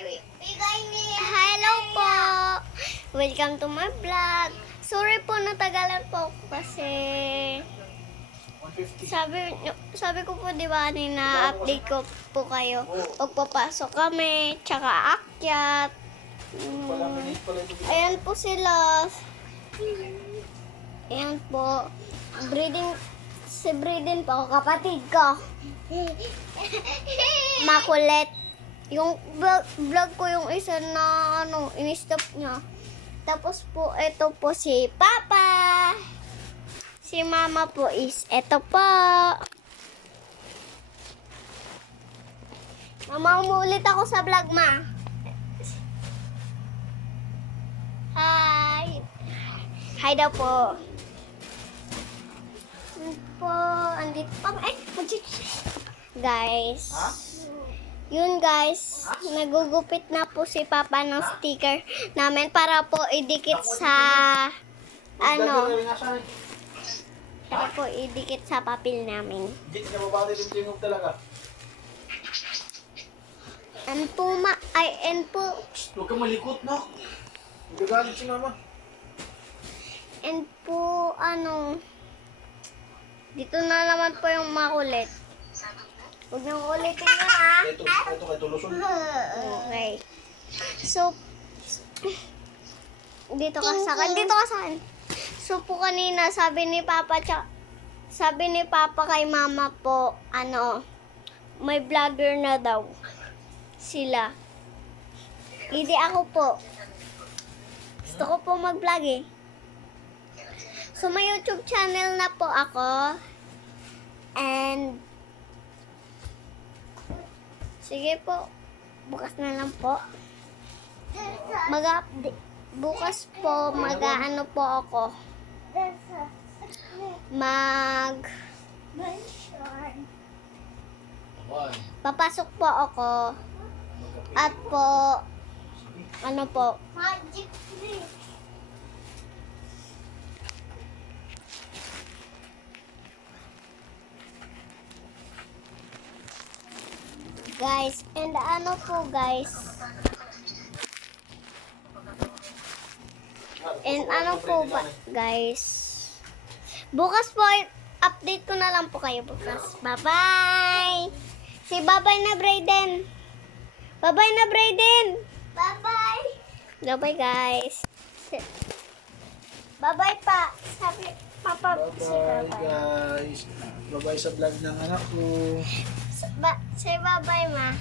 Hello po! Welcome to my vlog. Sorry po natagalan po ako kasi sabi ko po di ba kanina update ko po kayo. Pagpapasok kami, tsaka akyat. Ayan po sila. Ayan po. Si Breeden po, kapatid ko. Makulit. Yung vlog ko yung isa na in-stop niya. Tapos po, ito po si Papa. Si Mama po is ito po. Mama, umuulit ako sa vlog, ma. Hi. Hi daw po. Po, andito pa. Guys. Yun guys, nagugupit na po si Papa ng sticker namin para po idikit sa para po idikit sa papel namin. Hindi na mabali rin tingog talaga. And po, Huwag kang malikot, no? Magagalit si Mama. and po, dito na naman po yung makulit. Huwag niyong ulitin yun, ha? Ito kay Tuluson. Okay. So, dito ka sa akin. So po kanina, sabi ni Papa kay Mama po, may vlogger na daw sila. Hindi ako po. Gusto ko po mag-vlog eh. So may YouTube channel na po ako. And sige po, bukas na lang po. Bukas po, po ako. Papasok po ako. At po, Magic tree. Guys, and po guys. And po ba, guys. Bukas po, update ko na lang po kayo bukas. Bye-bye! Si bye-bye na Breeden. Bye-bye na Breeden. Bye-bye. Bye-bye guys. Bye-bye pa. Sabi, Papa. Bye-bye guys. Bye-bye sa vlog ng anak ko. Say bye-bye, ma.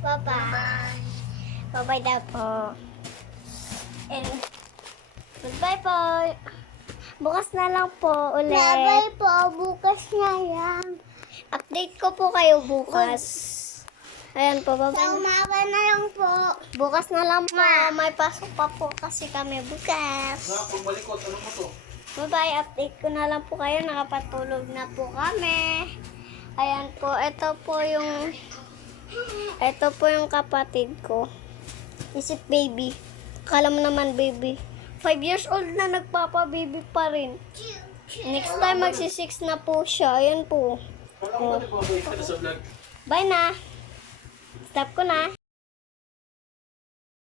Bye-bye. Bye-bye daw po. And goodbye po. Bukas na lang po ulit. Bye-bye po. Bukas na yan. Update ko po kayo bukas. Ayan po, bye-bye. Umaga na lang po. Bukas na lang po. May pasok pa po kasi kami bukas. Kung malikot, ano mo to? Bye-bye. Update ko na lang po kayo. Nakapatulog na po kami. Ayan po, ito po yung kapatid ko. Isip baby. Akala mo naman baby. 5 years old na nagpapa-baby pa rin. Next time magsi-6 na po siya. Ayan po. Kala mo ba di ba ka na sa vlog? Bye na. Stop ko na.